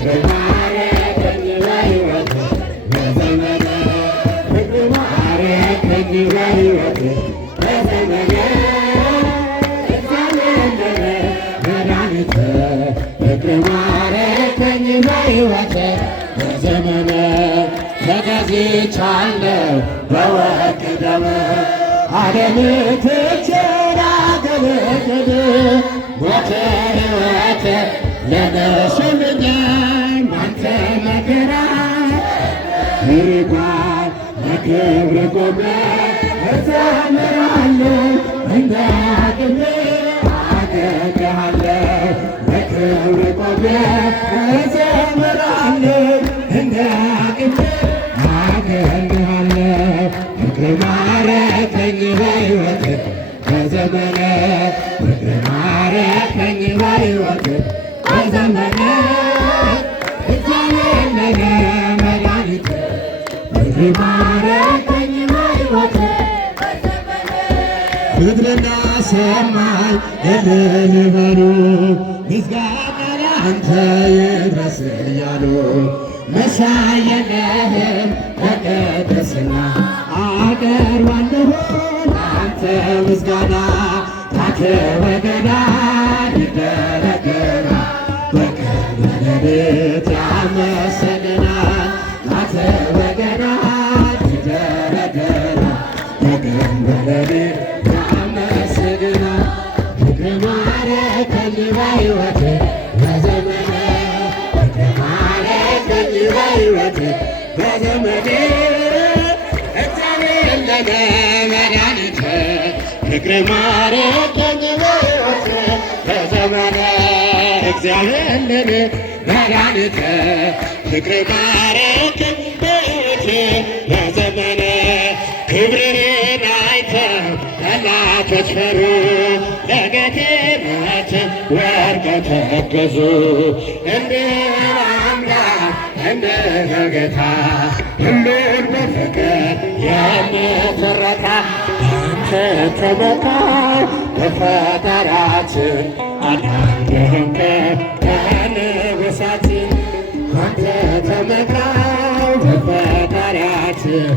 ፍቅር ማረከኝ በሕይወቴ በዘመኔ ፍቅር ማረከኝ በሕይወቴ በዘመኔ ፍቅር ማረከኝ በሕይወቴ በዘመኔ ተገዝቻለሁ በወርቅ ደም ዓለም ትቼ ላገለግል ሞተ ሕይወት ለነሽልኛል ባንተ መከራ ርቋል ለክብር ቆሜ እዘምራለሁ እንደ አቅሜ አገለግልሃለሁ ለክብር ቆሜ እዘምራለሁ እንደ አቅሜ አገለግልሃለሁ ፍቅር ማረከኝ በሕይወቴ በዘመኔ ፍቅር ማረከኝ በሕይወቴ በዘመኔ እግዚአብሔር ለኔ መድኃኒቴ ፍቅር ማረከኝ በሕይወቴ ምድርና ሰማይ እልል በሉ ምስጋና ላንተ ይድረስ እያሉ መሳይ የለህም ለቅድስና አቀርባለሁ ላንተ ምስጋና ካንተ በገና ይደረደራል በቀን በሌሊት ያመሰግናል ካንተ በገና ይደረደራል በቀን በሌሊት ያመሰግናል ፍቅር ማረከኝ በሕይወቴ በዘመኔ ፍቅር ማረከኝ በሕይወቴ በዘመኔ እግዚአብሔር ለኔ መድኃኒቴ ፍቅር ማረከኝ በሕይወቴ በዘመኔ እግዚአብሔር ለኔ መድኃኒቴ ፍቅር ማረከኝ በሕይወቴ በዘመኔ ክብርህን አይተው ጠላቶች ፈሩ ለጌትነት ወድቀው ተገዙ እንደ አምላክ እንደ ጌታ ሁሉን በፍቅር የምትረታ አንተ ተመካኝ በፈጣሪያችን አዳንከን ከንጉሣችን አንተ ተመካኝ በፈጣሪያችን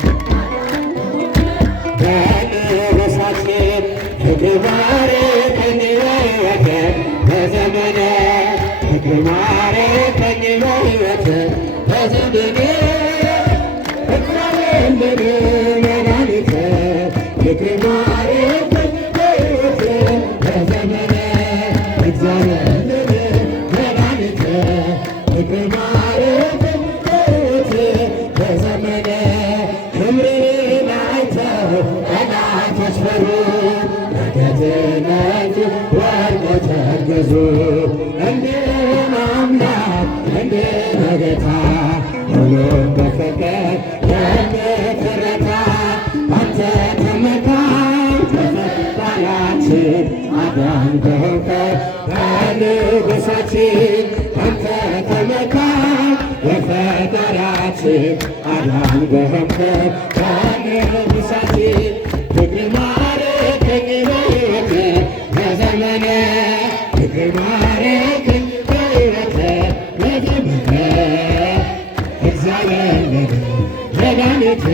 ከንጉሣችን ፍቅር ማረከኝ በሕይወቴ በዘመኔ ፍቅር ማረከኝ በሕይወቴ በዘመኔ እግዚአብሔር ለኔ መድኃኒቴ ፍቅር ማረከኝ በሕይወቴ በዘመኔ እግዚአብሔር ለኔ መድኃኒቴ ፍቅር ማረከኝ በሕይወቴ በዘመኔ ክብርህን አይተው ጠላቶች ፈሩ ለጌትነት ወድቀው ተገዙ እንደ አምላክ እንደ ጌታ ሁሉን በፍቅር የምትረታ አንተ ተመካኝ በፈጣሪያችን አዳንከን ከንጉሣችን አንተ ተመካኝ በፈጣሪያችን አዳንከን ከንጉሣችን ፍቅር ማረከኝ በሕይወቴ በዘመኔ ፍቅር ማረከኝ በሕይወቴ በዘመኔ እግዚአብሔር ለኔ መድኃኒቴ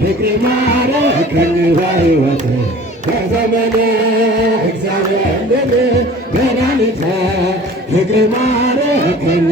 ፍቅር ማረከኝ በሕይወቴ በዘመኔ እግዚአብሔር ለኔ መድኃኒቴ ፍቅር ማረከኝ